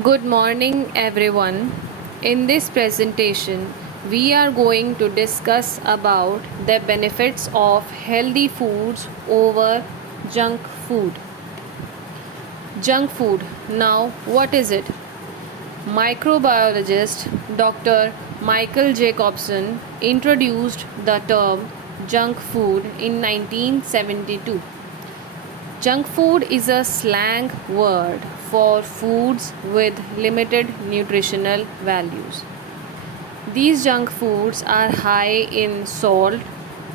Good morning, everyone. In this presentation, we are going to discuss about the benefits of healthy foods over junk food. Junk food. Now, what is it? Microbiologist Dr. Michael Jacobson introduced the term junk food in 1972. Junk food is a slang word for foods with limited nutritional values. These junk foods are high in salt,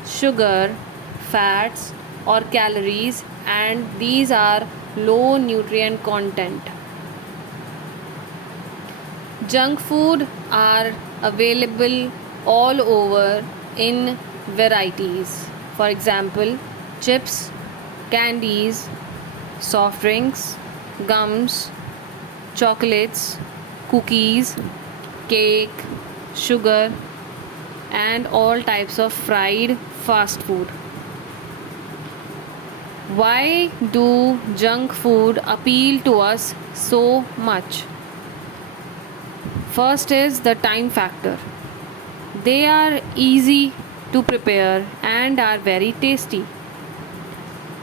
sugar, fats, or calories, and these are low nutrient content. Junk food are available all over in varieties. For example, chips, candies, soft drinks, gums, chocolates, cookies, cake, sugar, and all types of fried fast food. Why do junk food appeal to us so much? First is the time factor. They are easy to prepare and are very tasty.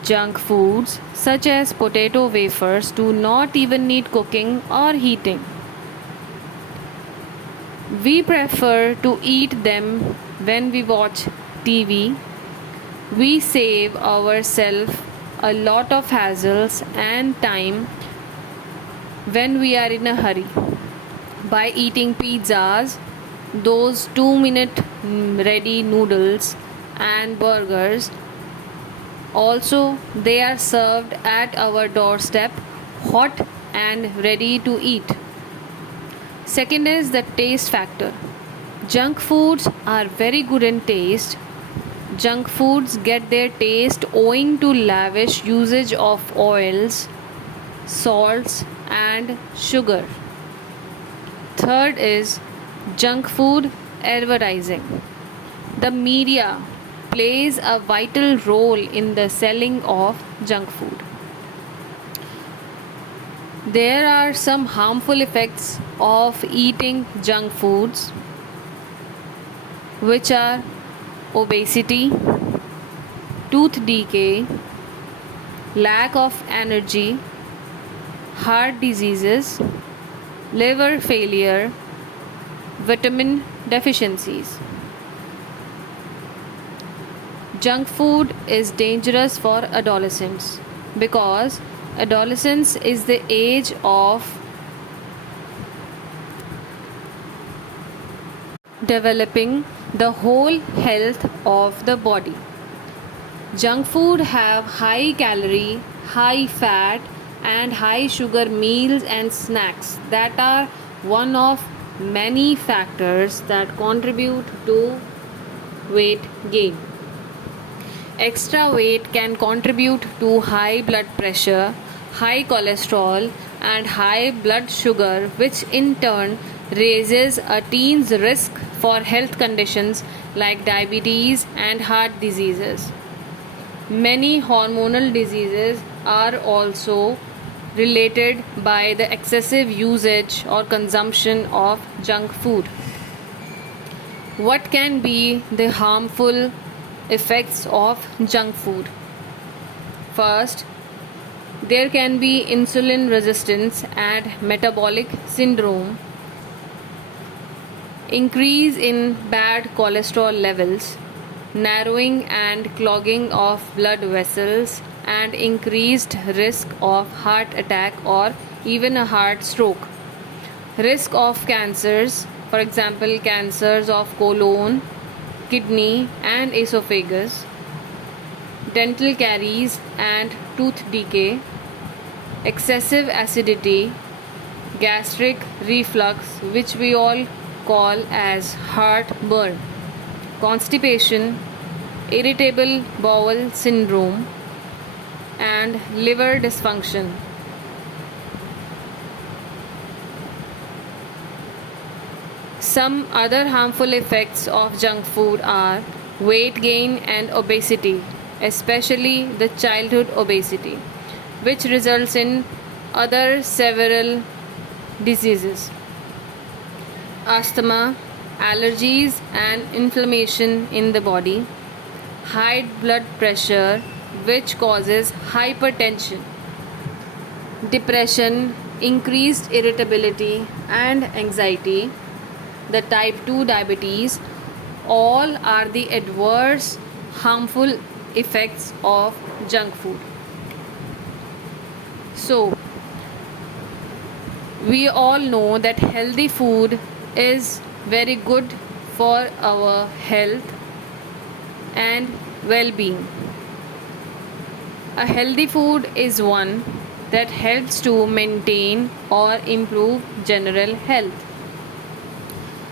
Junk foods such as potato wafers do not even need cooking or heating. We prefer to eat them when we watch TV. We save ourselves a lot of hassles and time when we are in a hurry by eating pizzas, those 2-minute ready noodles, and burgers. Also, they are served at our doorstep, hot and ready to eat. Second is the taste factor. Junk foods are very good in taste. Junk foods get their taste owing to lavish usage of oils, salts, and sugar. Third is junk food advertising. The media plays a vital role in the selling of junk food. There are some harmful effects of eating junk foods, which are obesity, tooth decay, lack of energy, heart diseases, liver failure, vitamin deficiencies. Junk food is dangerous for adolescents because adolescence is the age of developing the whole health of the body. Junk food have high calorie, high fat and high sugar meals and snacks that are one of many factors that contribute to weight gain. Extra weight can contribute to high blood pressure, high cholesterol, and high blood sugar, which in turn raises a teen's risk for health conditions like diabetes and heart diseases. Many hormonal diseases are also related by the excessive usage or consumption of junk food. What can be the harmful effects of junk food? First, there can be insulin resistance and metabolic syndrome, increase in bad cholesterol levels, narrowing and clogging of blood vessels, and increased risk of heart attack or even a heart stroke. Risk of cancers, for example, cancers of colon, kidney, and esophagus, dental caries and tooth decay, excessive acidity, gastric reflux, which we all call as heartburn, constipation, irritable bowel syndrome, and liver dysfunction. Some other harmful effects of junk food are weight gain and obesity, especially the childhood obesity, which results in other several diseases, asthma, allergies, and inflammation in the body, high blood pressure, which causes hypertension, depression, increased irritability, and anxiety, the type 2 diabetes, all are the adverse harmful effects of junk food. So, we all know that healthy food is very good for our health and well being. A healthy food is one that helps to maintain or improve general health.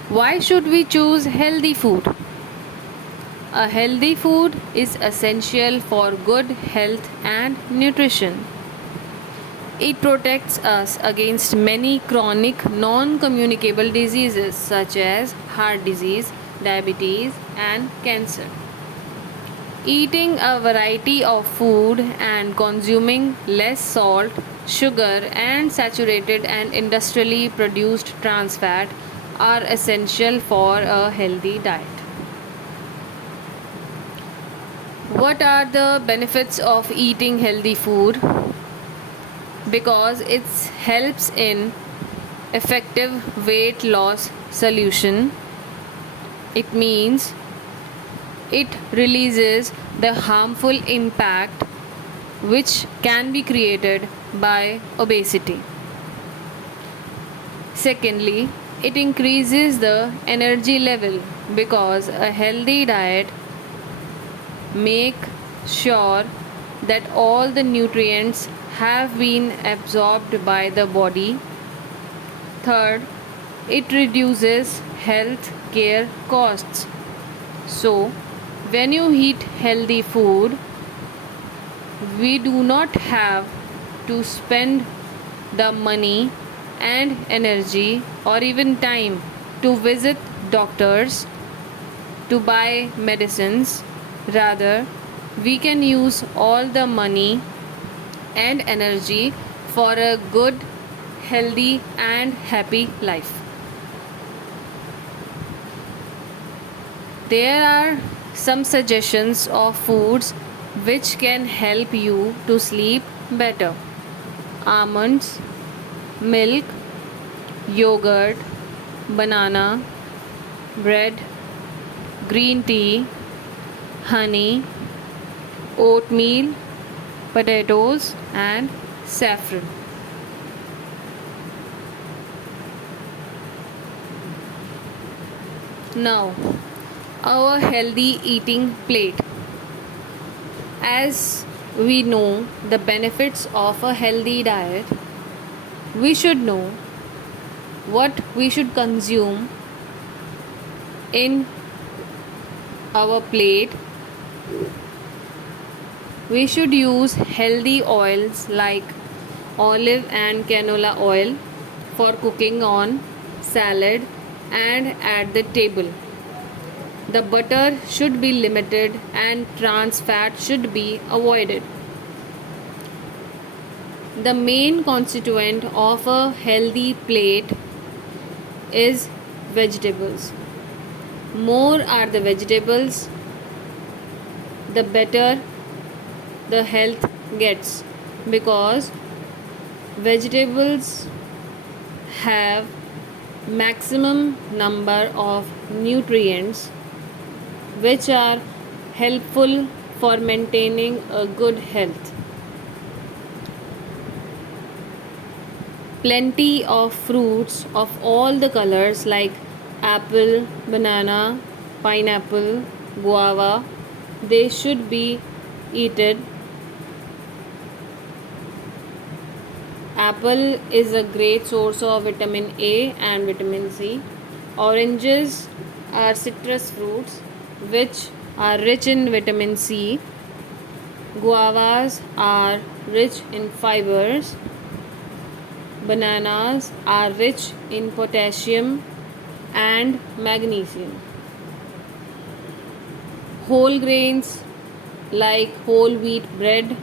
Why should we choose healthy food? A healthy food is essential for good health and nutrition. It protects us against many chronic non communicable diseases such as heart disease, diabetes, and cancer. Eating a variety of food and consuming less salt, sugar, and saturated and industrially produced trans fat are essential for a healthy diet. What are the benefits of eating healthy food? Because it helps in effective weight loss solution. It means it releases the harmful impact which can be created by obesity. Secondly, it increases the energy level because a healthy diet make sure that all the nutrients have been absorbed by the body. Third, it reduces health care costs. So, when you eat healthy food, we do not have to spend the money and energy or even time to visit doctors to buy medicines. Rather, we can use all the money and energy for a good, healthy, and happy life. There are some suggestions of foods which can help you to sleep better: almonds, milk, yogurt, banana, bread, green tea, honey, oatmeal, potatoes, and saffron. Now, our healthy eating plate. As we know the benefits of a healthy diet, we should know what we should consume in our plate. We should use healthy oils like olive and canola oil for cooking on salad and at the table. The butter should be limited and trans fat should be avoided. The main constituent of a healthy plate is vegetables. More are the vegetables, the better the health gets, because vegetables have maximum number of nutrients which are helpful for maintaining a good health. Plenty of fruits of all the colors like apple, banana, pineapple, guava, they should be eaten. Apple is a great source of vitamin A and vitamin C. Oranges are citrus fruits which are rich in vitamin C. Guavas are rich in fibers. Bananas are rich in potassium and magnesium. Whole grains like whole wheat bread,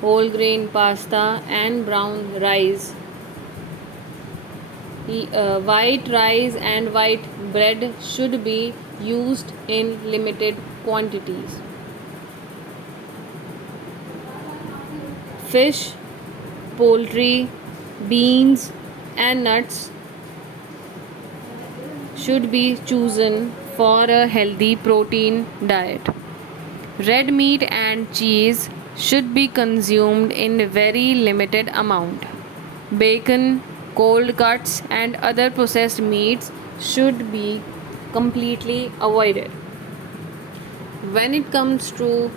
whole grain pasta, and brown rice White rice and white bread should be used in limited quantities. Fish, poultry, beans, and nuts should be chosen for a healthy protein diet. Red meat and cheese should be consumed in very limited amount. Bacon, cold cuts, and other processed meats should be completely avoided. When it comes to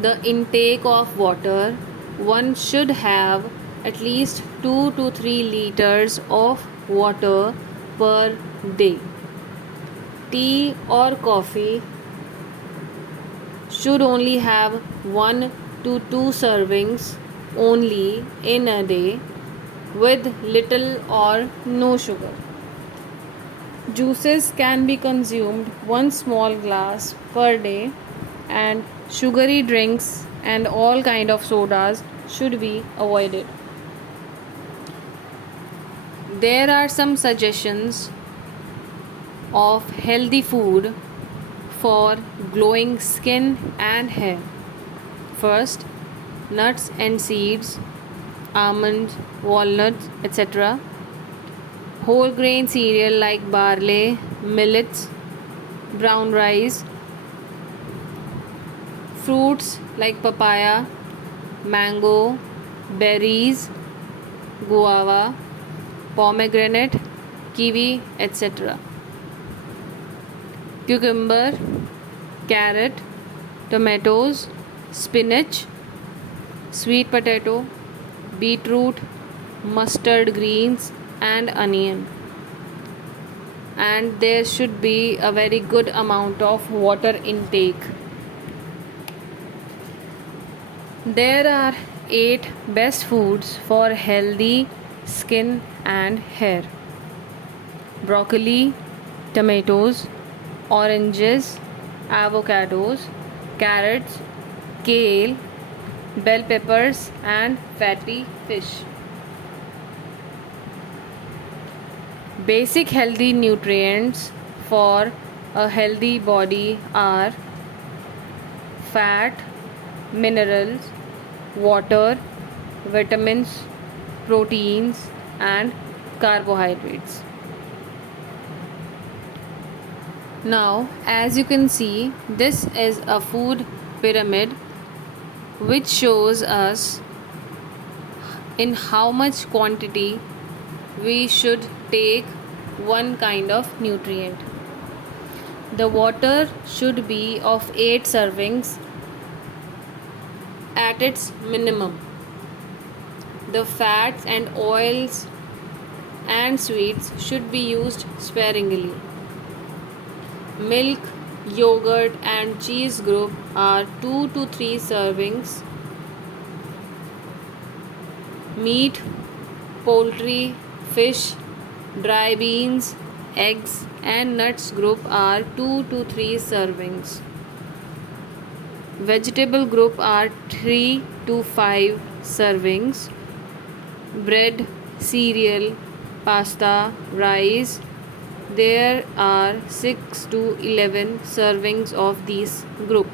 the intake of water, one should have at least 2 to 3 liters of water per day. Tea or coffee should only have 1 to 2 servings only in a day with little or no sugar. Juices can be consumed one small glass per day, and sugary drinks and all kind of sodas should be avoided. There are some suggestions of healthy food for glowing skin and hair. First, nuts and seeds, almonds, walnuts, etc. Whole grain cereal like barley, millets, brown rice. Fruits like papaya, mango, berries, guava, pomegranate, kiwi, etc. Cucumber, carrot, tomatoes, spinach, sweet potato, beetroot, mustard greens, and onion. And there should be a very good amount of water intake. There are 8 best foods for healthy skin and hair: broccoli, tomatoes, oranges, avocados, carrots, kale, bell peppers, and fatty fish. Basic healthy nutrients for a healthy body are fat, minerals, water, vitamins, proteins, and carbohydrates. Now, as you can see, this is a food pyramid which shows us in how much quantity we should take one kind of nutrient. The water should be of 8 servings at its minimum. The fats and oils and sweets should be used sparingly. Milk, yogurt, and cheese group are 2 to 3 servings. Meat, poultry, fish, dry beans, eggs, and nuts group are 2 to 3 servings. Vegetable group are 3 to 5 servings. Bread, cereal, pasta, rice, there are 6 to 11 servings of these group.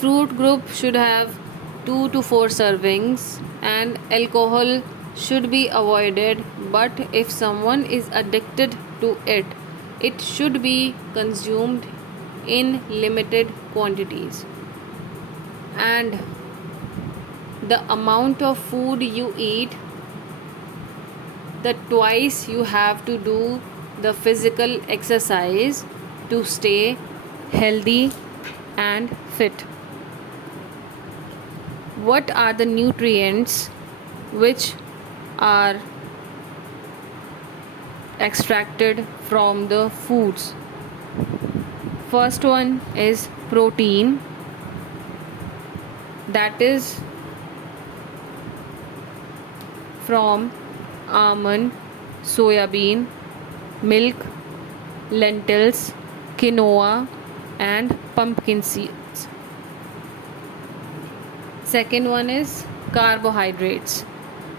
Fruit group should have 2 to 4 servings, and alcohol should be avoided, but if someone is addicted to it, it should be consumed in limited quantities. And the amount of food you eat, the twice you have to do the physical exercise to stay healthy and fit. What are the nutrients which are extracted from the foods? First one is protein, that is from almond, soya bean, milk, lentils, quinoa, and pumpkin seeds. Second one is carbohydrates.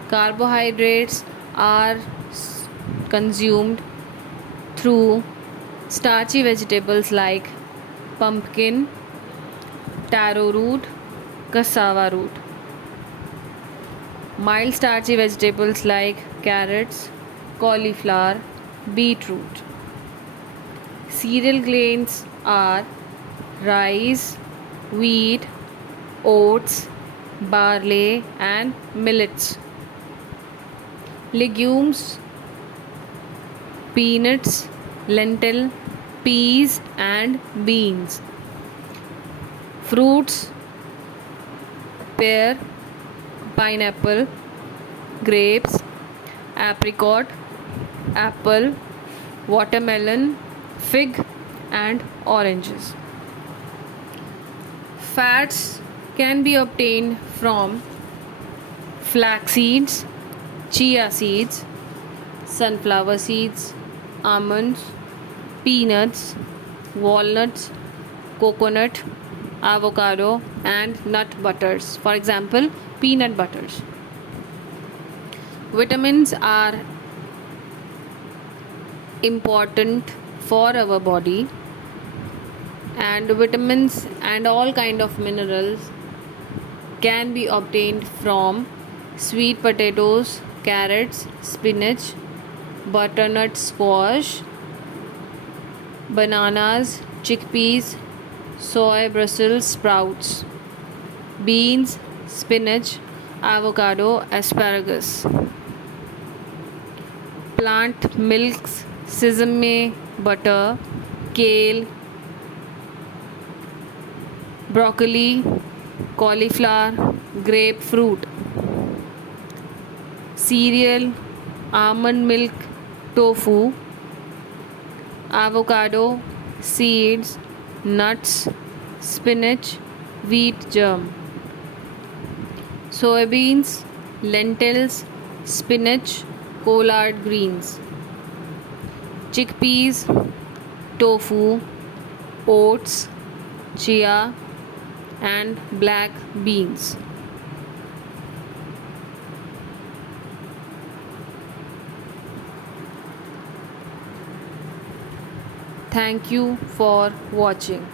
Carbohydrates are consumed through starchy vegetables like pumpkin, taro root, cassava root. Mild starchy vegetables like carrots, cauliflower, beetroot. Cereal grains are rice, wheat, oats, barley, and millets. Legumes, peanuts, lentil, peas, and beans. Fruits, pear, pineapple, grapes, apricot, apple, watermelon, fig, and oranges. Fats can be obtained from flax seeds, chia seeds, sunflower seeds, almonds, peanuts, walnuts, coconut, avocado, and nut butters. For example, peanut butters. Vitamins are important for our body, and vitamins and all kind of minerals can be obtained from sweet potatoes, carrots, spinach, butternut squash, bananas, chickpeas, soy, Brussels sprouts, beans, spinach, avocado, asparagus. Plant milks, sesame, butter, kale, broccoli, cauliflower, grapefruit. Cereal, almond milk, tofu, avocado, seeds, nuts, spinach, wheat germ. Soybeans, lentils, spinach, collard greens. Chickpeas, tofu, oats, chia, and black beans. Thank you for watching.